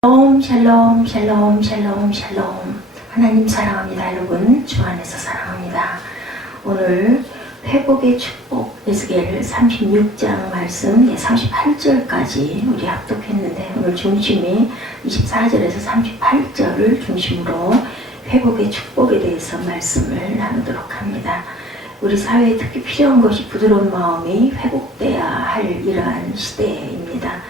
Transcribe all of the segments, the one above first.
샬롬 샬롬 샬롬 샬롬 샬롬. 하나님 사랑합니다. 여러분 주 안에서 사랑합니다. 오늘 회복의 축복 에스겔 36장 말씀 38절까지 우리 합독했는데, 오늘 중심이 24절에서 38절을 중심으로 회복의 축복에 대해서 말씀을 나누도록 합니다. 우리 사회에 특히 필요한 것이 부드러운 마음이 회복돼야 할 이러한 시대입니다.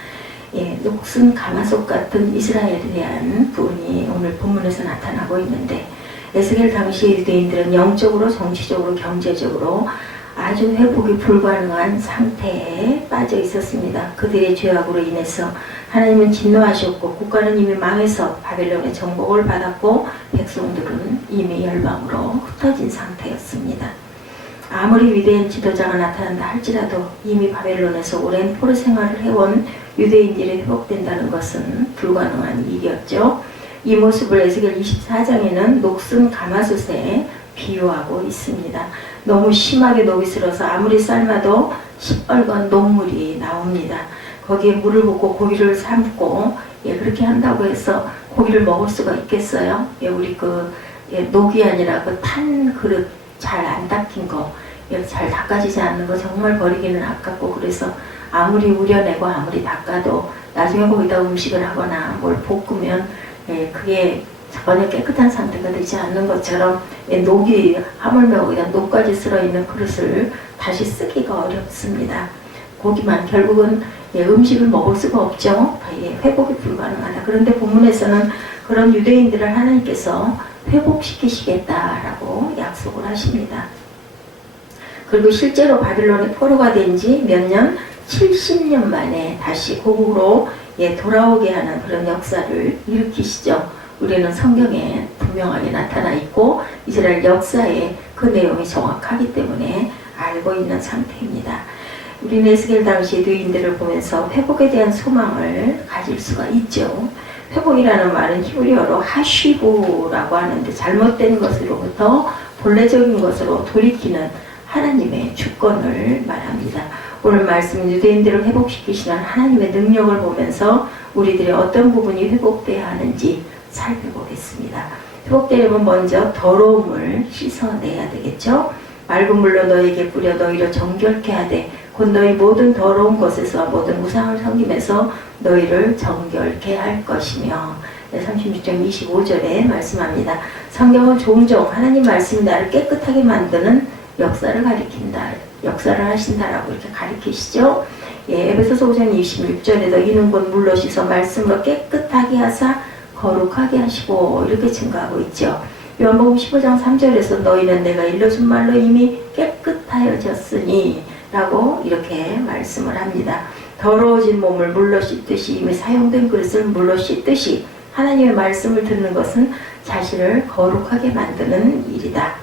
녹슨 가마솥 같은 이스라엘에 대한 부분이 오늘 본문에서 나타나고 있는데, 에스겔 당시 유대인들은 영적으로, 정치적으로, 경제적으로 아주 회복이 불가능한 상태에 빠져 있었습니다. 그들의 죄악으로 인해서 하나님은 진노하셨고 국가는 이미 망해서 바벨론의 정복을 받았고 백성들은 이미 열방으로 흩어진 상태였습니다. 아무리 위대한 지도자가 나타난다 할지라도 이미 바벨론에서 오랜 포로 생활을 해온 유대인들이 회복된다는 것은 불가능한 일이었죠. 이 모습을 에스겔 24장에는 녹슨 가마솥에 비유하고 있습니다. 너무 심하게 녹이 슬어서 아무리 삶아도 시뻘건 녹물이 나옵니다. 거기에 물을 붓고 고기를 삶고 그렇게 한다고 해서 고기를 먹을 수가 있겠어요? 우리 녹이 아니라 탄 그릇 잘 안 닦인 거, 잘 닦아지지 않는 거 정말 버리기는 아깝고, 그래서 아무리 우려내고 아무리 닦아도 나중에 거기다 음식을 하거나 뭘 볶으면 그게 전혀 깨끗한 상태가 되지 않는 것처럼 녹이 하물며 거기다 녹까지 쓸어있는 그릇을 다시 쓰기가 어렵습니다. 고기만 결국은 음식을 먹을 수가 없죠. 회복이 불가능하다. 그런데 본문에서는 그런 유대인들을 하나님께서 회복시키시겠다라고 약속을 하십니다. 그리고 실제로 바빌론의 포로가 된 지 몇 년? 70년 만에 다시 고국으로 돌아오게 하는 그런 역사를 일으키시죠. 우리는 성경에 분명하게 나타나 있고 이스라엘 역사에 그 내용이 정확하기 때문에 알고 있는 상태입니다. 우리는 에스겔 당시 유대인들을 보면서 회복에 대한 소망을 가질 수가 있죠. 회복이라는 말은 히브리어로 하쉬부라고 하는데, 잘못된 것으로부터 본래적인 것으로 돌이키는 하나님의 주권을 말합니다. 오늘 말씀 유대인들을 회복시키시는 하나님의 능력을 보면서 우리들의 어떤 부분이 회복돼야 하는지 살펴보겠습니다. 회복되려면 먼저 더러움을 씻어내야 되겠죠. 맑은 물로 너에게 뿌려 너희를 정결케 하되 곧 너희 모든 더러운 것에서 모든 우상을 섬김에서 너희를 정결케 할 것이며, 36장 25절에 말씀합니다. 성경은 종종 하나님 말씀이 나를 깨끗하게 만드는 역사를 가리킨다, 역사를 하신다라고 이렇게 가리키시죠. 에베소서 5장 26절에도 이는 곧 물로 씻어 말씀으로 깨끗하게 하사 거룩하게 하시고 이렇게 증거하고 있죠. 요한복음 15장 3절에서 너희는 내가 일러준 말로 이미 깨끗하여졌으니 라고 이렇게 말씀을 합니다. 더러워진 몸을 물로 씻듯이, 이미 사용된 그릇을 물로 씻듯이 하나님의 말씀을 듣는 것은 자신을 거룩하게 만드는 일이다.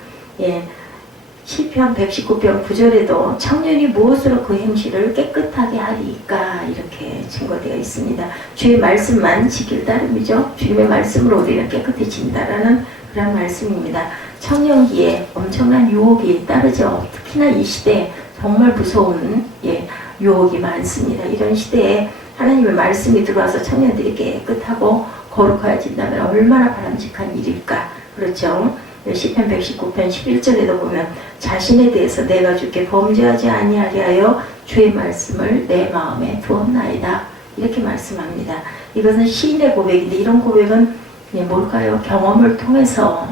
시편 119편 9절에도 청년이 무엇으로 그 행실을 깨끗하게 하리까 이렇게 증거되어 있습니다. 주의 말씀만 지킬 따름이죠. 주님의 말씀으로 우리는 깨끗해진다라는 그런 말씀입니다. 청년기에 엄청난 유혹이 따르죠. 특히나 이 시대에 정말 무서운 유혹이 많습니다. 이런 시대에 하나님의 말씀이 들어와서 청년들이 깨끗하고 거룩해진다면 얼마나 바람직한 일일까. 그렇죠. 시편 119편 11절에도 보면 자신에 대해서 내가 주께 범죄하지 아니하리 하여 주의 말씀을 내 마음에 두었나이다 이렇게 말씀합니다. 이것은 시인의 고백인데, 이런 고백은 뭘까요? 경험을 통해서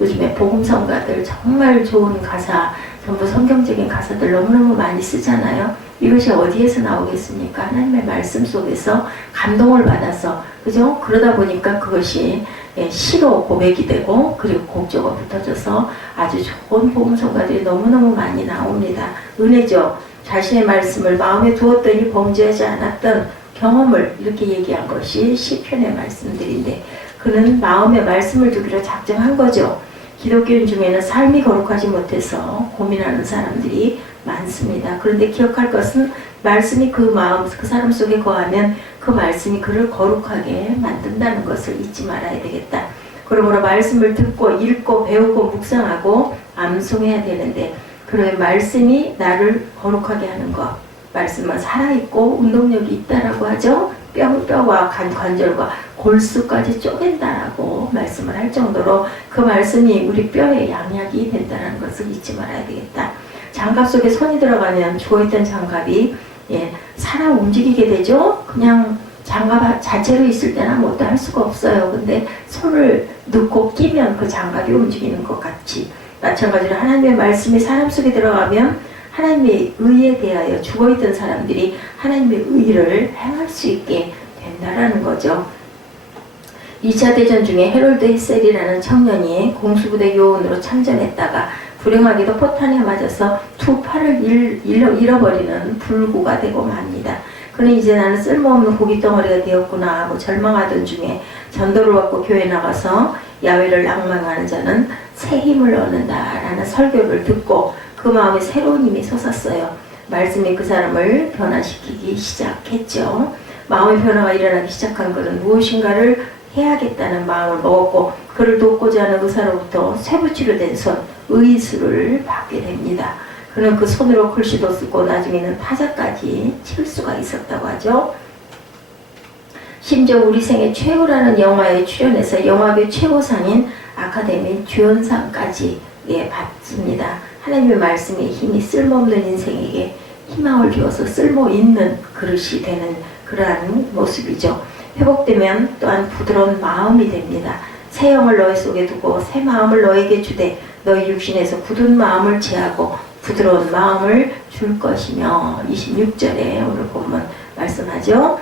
요즘에 복음성가들 정말 좋은 가사, 전부 성경적인 가사들 너무너무 많이 쓰잖아요. 이것이 어디에서 나오겠습니까? 하나님의 말씀 속에서 감동을 받아서, 그죠? 그러다 보니까 그것이 시로 고백이 되고, 그리고 곡조가 붙어져서 아주 좋은 복음성가들이 너무너무 많이 나옵니다. 은혜죠. 자신의 말씀을 마음에 두었더니 범죄하지 않았던 경험을 이렇게 얘기한 것이 시편의 말씀들인데, 그는 마음에 말씀을 두기로 작정한 거죠. 기독교인 중에는 삶이 거룩하지 못해서 고민하는 사람들이 많습니다. 그런데 기억할 것은 말씀이 그 마음, 그 사람 속에 거하면 그 말씀이 그를 거룩하게 만든다는 것을 잊지 말아야 되겠다. 그러므로 말씀을 듣고 읽고 배우고 묵상하고 암송해야 되는데, 그런 말씀이 나를 거룩하게 하는 것, 말씀은 살아있고 운동력이 있다라고 하죠. 뼈와 관절과 골수까지 쪼갠다라고 말씀을 할 정도로 그 말씀이 우리 뼈에 양약이 된다는 것을 잊지 말아야 되겠다. 장갑 속에 손이 들어가면 죽어있던 장갑이 살아 움직이게 되죠. 그냥 장갑 자체로 있을 때는 아무것도 할 수가 없어요. 근데 손을 넣고 끼면 그 장갑이 움직이는 것 같이 마찬가지로 하나님의 말씀이 사람 속에 들어가면 하나님의 의에 대하여 죽어있던 사람들이 하나님의 의를 행할 수 있게 된다라는 거죠. 2차 대전 중에 헤롤드 헤셀이라는 청년이 공수부대 요원으로 참전했다가 불행하게도 포탄에 맞아서 두 팔을 잃어버리는 불구가 되고 맙니다. 그는 이제 나는 쓸모없는 고깃덩어리가 되었구나 하고 절망하던 중에 전도를 받고 교회에 나가서 야훼를 낭망하는 자는 새 힘을 얻는다라는 설교를 듣고 그 마음에 새로운 힘이 솟았어요. 말씀이 그 사람을 변화시키기 시작했죠. 마음의 변화가 일어나기 시작한 그는 무엇인가를 해야겠다는 마음을 먹었고 그를 돕고자 하는 의사로부터 쇠붙이로 손, 의술을 받게 됩니다. 그는 그 손으로 글씨도 쓰고 나중에는 타자까지 칠 수가 있었다고 하죠. 심지어 우리 생애 최고라는 영화에 출연해서 영화계 최고상인 아카데미 주연상까지 받습니다. 하나님의 말씀의 힘이 쓸모없는 인생에게 희망을 주어서 쓸모있는 그릇이 되는 그러한 모습이죠. 회복되면 또한 부드러운 마음이 됩니다. 새 영을 너희 속에 두고 새 마음을 너에게 주되 너희 육신에서 굳은 마음을 제하고 부드러운 마음을 줄 것이며 26절에 오늘 본문 말씀하죠.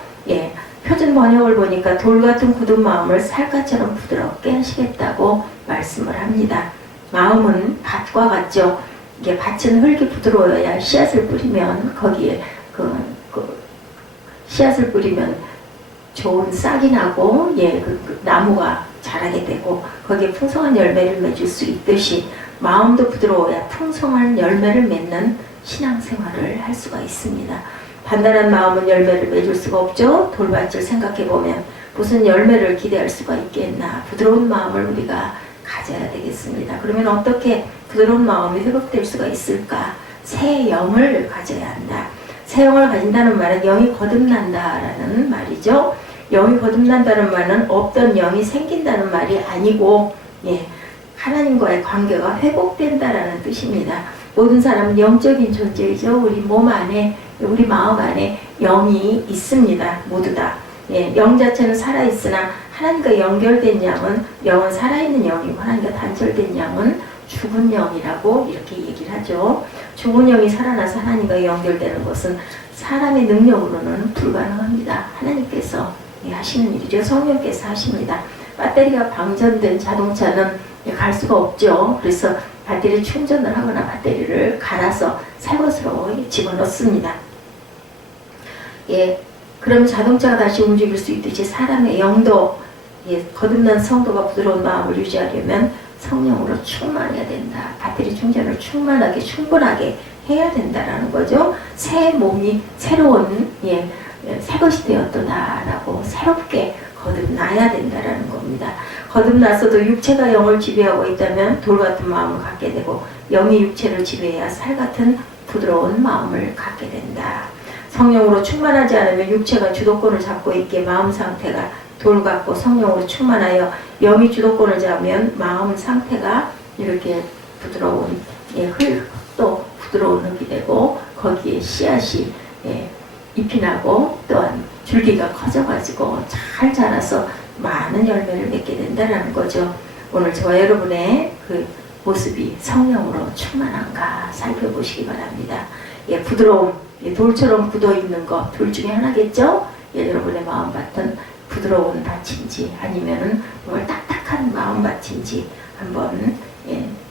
표준 번역을 보니까 돌같은 굳은 마음을 살갗처럼 부드럽게 하시겠다고 말씀을 합니다. 마음은 밭과 같죠. 이게 밭은 흙이 부드러워야 씨앗을 뿌리면 거기에 씨앗을 뿌리면 좋은 싹이 나고 그 나무가 자라게 되고 거기에 풍성한 열매를 맺을 수 있듯이 마음도 부드러워야 풍성한 열매를 맺는 신앙생활을 할 수가 있습니다. 단단한 마음은 열매를 맺을 수가 없죠. 돌밭을 생각해보면 무슨 열매를 기대할 수가 있겠나. 부드러운 마음을 우리가 가져야 되겠습니다. 그러면 어떻게 부드러운 마음이 회복될 수가 있을까? 새 영을 가져야 한다. 새 영을 가진다는 말은 영이 거듭난다라는 말이죠. 영이 거듭난다는 말은 없던 영이 생긴다는 말이 아니고 하나님과의 관계가 회복된다라는 뜻입니다. 모든 사람은 영적인 존재이죠. 우리 몸 안에 우리 마음 안에 영이 있습니다. 모두 다. 영 자체는 살아있으나 하나님과 연결된 영은 살아있는 영이고 하나님과 단절된 영은 죽은 영이라고 이렇게 얘기를 하죠. 죽은 영이 살아나서 하나님과 연결되는 것은 사람의 능력으로는 불가능합니다. 하나님께서 하시는 일이죠. 성령께서 하십니다. 배터리가 방전된 자동차는 갈 수가 없죠. 그래서 배터리 충전을 하거나 배터리를 갈아서 새 것으로 집어넣습니다. 그럼 자동차가 다시 움직일 수 있듯이 사람의 영도 거듭난 성도가 부드러운 마음을 유지하려면 성령으로 충만해야 된다. 배터리 충전을 충분하게 해야 된다라는 거죠. 새 몸이 새로운 새 것이 되었도다라고 새롭게 거듭나야 된다라는 겁니다. 거듭나서도 육체가 영을 지배하고 있다면 돌같은 마음을 갖게 되고 영이 육체를 지배해야 살같은 부드러운 마음을 갖게 된다. 성령으로 충만하지 않으면 육체가 주도권을 잡고 있기에 마음 상태가 돌 같고 성령으로 충만하여 영이 주도권을 잡으면 마음 상태가 이렇게 부드러운 흙도 부드러운 흙이 되고 거기에 씨앗이 잎이 나고 또한 줄기가 커져가지고 잘 자라서 많은 열매를 맺게 된다는 거죠. 오늘 저와 여러분의 그 모습이 성령으로 충만한가 살펴보시기 바랍니다. 부드러움, 돌처럼 굳어있는 것 둘 중에 하나겠죠? 여러분의 마음밭은 부드러운 밭인지 아니면은 정말 딱딱한 마음밭인지 한번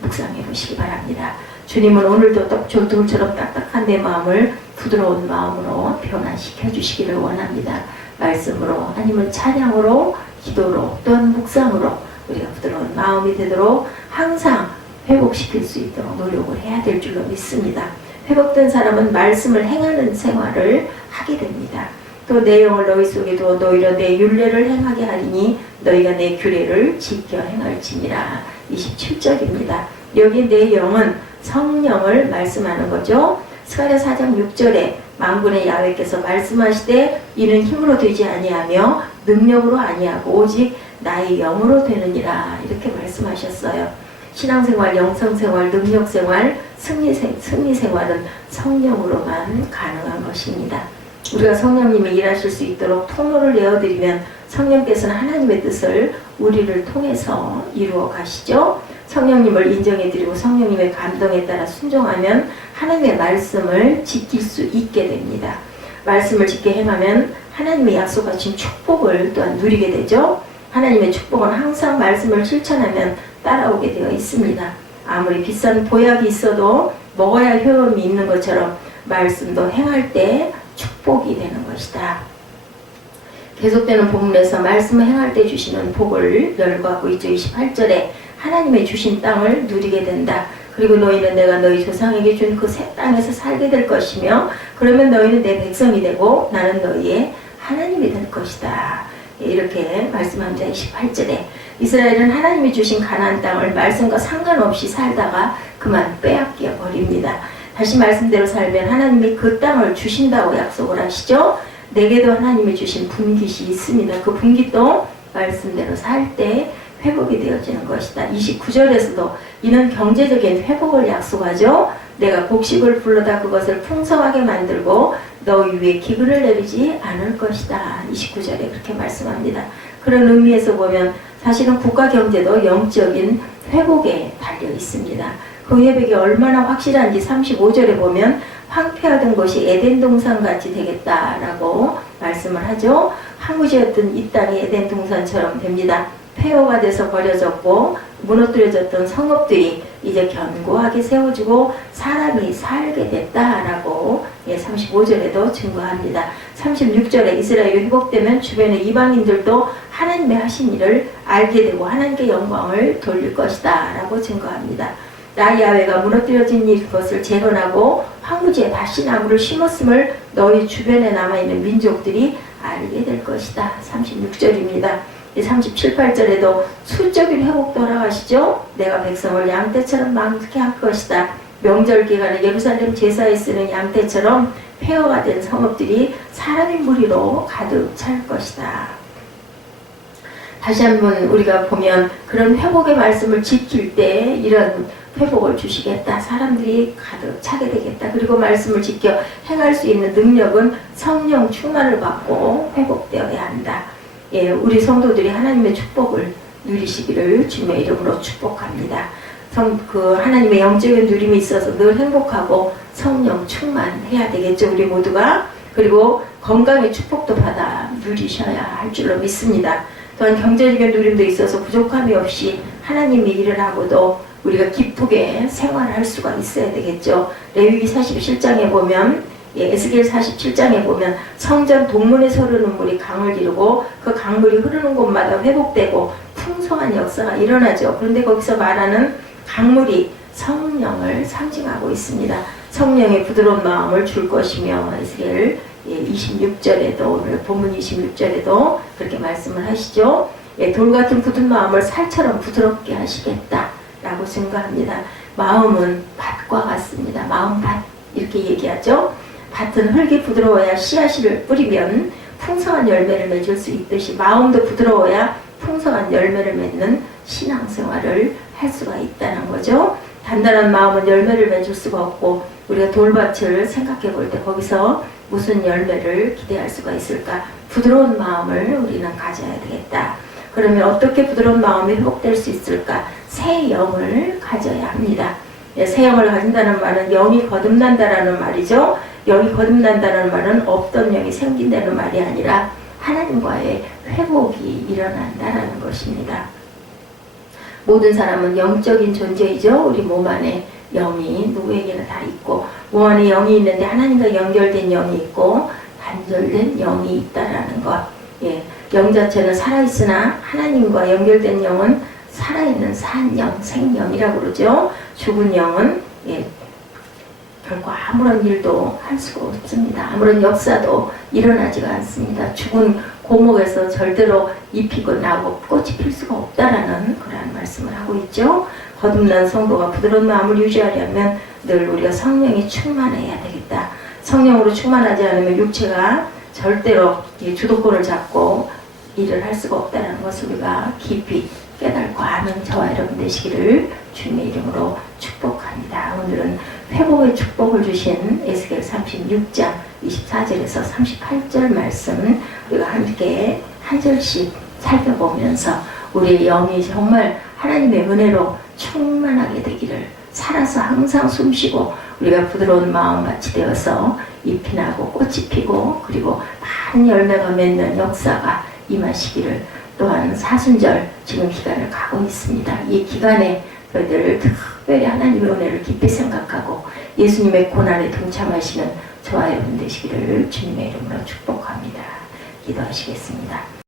묵상해 보시기 바랍니다. 주님은 오늘도 돌처럼 딱딱한 내 마음을 부드러운 마음으로 변화시켜 주시기를 원합니다. 말씀으로 아니면 찬양으로 기도로 또한 묵상으로 우리가 부드러운 마음이 되도록 항상 회복시킬 수 있도록 노력을 해야 될 줄로 믿습니다. 회복된 사람은 말씀을 행하는 생활을 하게 됩니다. 또 내 영을 너희 속에 두어 너희로 내 율례를 행하게 하리니 너희가 내 규례를 지켜 행할지니라. 27절입니다. 여기 내 영은 성령을 말씀하는 거죠. 스가랴 4장 6절에 만군의 야훼께서 말씀하시되 이는 힘으로 되지 아니하며 능력으로 아니하고 오직 나의 영으로 되느니라. 이렇게 말씀하셨어요. 신앙생활, 영성생활, 능력생활, 승리생활은 성령으로만 가능한 것입니다. 우리가 성령님이 일하실 수 있도록 통로를 내어드리면 성령께서는 하나님의 뜻을 우리를 통해서 이루어 가시죠. 성령님을 인정해드리고 성령님의 감동에 따라 순종하면 하나님의 말씀을 지킬 수 있게 됩니다. 말씀을 지켜 행하면 하나님의 약속하신 축복을 또한 누리게 되죠. 하나님의 축복은 항상 말씀을 실천하면 따라오게 되어 있습니다. 아무리 비싼 보약이 있어도 먹어야 효험이 있는 것처럼 말씀도 행할 때 축복이 되는 것이다. 계속되는 본문에서 말씀을 행할 때 주시는 복을 열거하고 있죠. 28절에 하나님의 주신 땅을 누리게 된다. 그리고 너희는 내가 너희 조상에게 준 그 새 땅에서 살게 될 것이며 그러면 너희는 내 백성이 되고 나는 너희의 하나님이 될 것이다. 이렇게 말씀합니다. 28절에 이스라엘은 하나님이 주신 가나안 땅을 말씀과 상관없이 살다가 그만 빼앗겨 버립니다. 다시 말씀대로 살면 하나님이 그 땅을 주신다고 약속을 하시죠. 내게도 하나님이 주신 분깃이 있습니다. 그 분깃도 말씀대로 살 때 회복이 되어지는 것이다. 29절에서도 이는 경제적인 회복을 약속하죠. 내가 곡식을 불러다 그것을 풍성하게 만들고 너희 위에 기근을 내리지 않을 것이다. 29절에 그렇게 말씀합니다. 그런 의미에서 보면 사실은 국가 경제도 영적인 회복에 달려 있습니다. 그 회복이 얼마나 확실한지 35절에 보면 황폐하던 것이 에덴 동산같이 되겠다라고 말씀을 하죠. 황무지였던 이 땅이 에덴 동산처럼 됩니다. 폐허가 돼서 버려졌고 무너뜨려졌던 성읍들이 이제 견고하게 세워지고 사람이 살게 됐다라고 35절에도 증거합니다. 36절에 이스라엘이 회복되면 주변의 이방인들도 하나님의 하신 일을 알게 되고 하나님께 영광을 돌릴 것이다 라고 증거합니다. 나 야훼가 무너뜨려진 이것을 재건하고 황무지에 다시 나무를 심었음을 너희 주변에 남아있는 민족들이 알게 될 것이다. 36절입니다. 37, 8절에도 수적인 회복 돌아가시죠. 내가 백성을 양떼처럼 많게 할 것이다. 명절 기간에 예루살렘 제사에 쓰는 양떼처럼 폐허가 된 성읍들이 사람의 무리로 가득 찰 것이다. 다시 한번 우리가 보면 그런 회복의 말씀을 지킬 때 이런 회복을 주시겠다. 사람들이 가득 차게 되겠다. 그리고 말씀을 지켜 행할 수 있는 능력은 성령 충만을 받고 회복되어야 한다. 우리 성도들이 하나님의 축복을 누리시기를 주님의 이름으로 축복합니다. 하나님의 영적인 누림이 있어서 늘 행복하고 성령 충만해야 되겠죠. 우리 모두가. 그리고 건강의 축복도 받아 누리셔야 할 줄로 믿습니다. 또한 경제적인 누림도 있어서 부족함이 없이 하나님의 일을 하고도 우리가 기쁘게 생활할 수가 있어야 되겠죠. 레위기 47장에 보면 에스겔 47장에 보면 성전 동문에서 흐르는 물이 강을 이루고 그 강물이 흐르는 곳마다 회복되고 풍성한 역사가 일어나죠. 그런데 거기서 말하는 강물이 성령을 상징하고 있습니다. 성령의 부드러운 마음을 줄 것이며 에스겔 26절에도 오늘 본문 26절에도 그렇게 말씀을 하시죠. 돌같은 굳은 마음을 살처럼 부드럽게 하시겠다 라고 증거합니다. 마음은 밭과 같습니다. 마음 밭 이렇게 얘기하죠. 밭은 흙이 부드러워야 씨앗을 뿌리면 풍성한 열매를 맺을 수 있듯이 마음도 부드러워야 풍성한 열매를 맺는 신앙생활을 할 수가 있다는 거죠. 단단한 마음은 열매를 맺을 수가 없고 우리가 돌밭을 생각해 볼 때 거기서 무슨 열매를 기대할 수가 있을까? 부드러운 마음을 우리는 가져야 되겠다. 그러면 어떻게 부드러운 마음이 회복될 수 있을까? 새 영을 가져야 합니다. 새 영을 가진다는 말은 영이 거듭난다라는 말이죠. 영이 거듭난다는 말은 없던 영이 생긴다는 말이 아니라 하나님과의 회복이 일어난다는 것입니다. 모든 사람은 영적인 존재이죠. 우리 몸 안에 영이 누구에게나 다 있고 몸 안에 영이 있는데 하나님과 연결된 영이 있고 단절된 영이 있다라는 것. 영 자체는 살아있으나 하나님과 연결된 영은 살아있는 산영, 생영이라고 그러죠. 죽은 영은 결코 아무런 일도 할 수가 없습니다. 아무런 역사도 일어나지가 않습니다. 죽은 고목에서 절대로 잎이 나고 꽃이 필 수가 없다라는 그런 말씀을 하고 있죠. 거듭난 성도가 부드러운 마음을 유지하려면 늘 우리가 성령이 충만해야 되겠다. 성령으로 충만하지 않으면 육체가 절대로 이 주도권을 잡고 일을 할 수가 없다는 것을 우리가 깊이 깨닫고 아는 저와 여러분 되시기를 주님의 이름으로 축복합니다. 오늘은 회복의 축복을 주신 에스겔 36장 24절에서 38절 말씀 우리가 함께 한 절씩 살펴보면서 우리의 영이 정말 하나님의 은혜로 충만하게 되기를, 살아서 항상 숨쉬고 우리가 부드러운 마음같이 되어서 잎이 나고 꽃이 피고 그리고 많은 열매가 맺는 역사가 임하시기를, 또한 사순절 지금 기간을 가고 있습니다. 이 기간에 저희들을 특별히 하나님의 은혜를 깊이 생각하고 예수님의 고난에 동참하시는 저와 여러분 되시기를 주님의 이름으로 축복합니다. 기도하시겠습니다.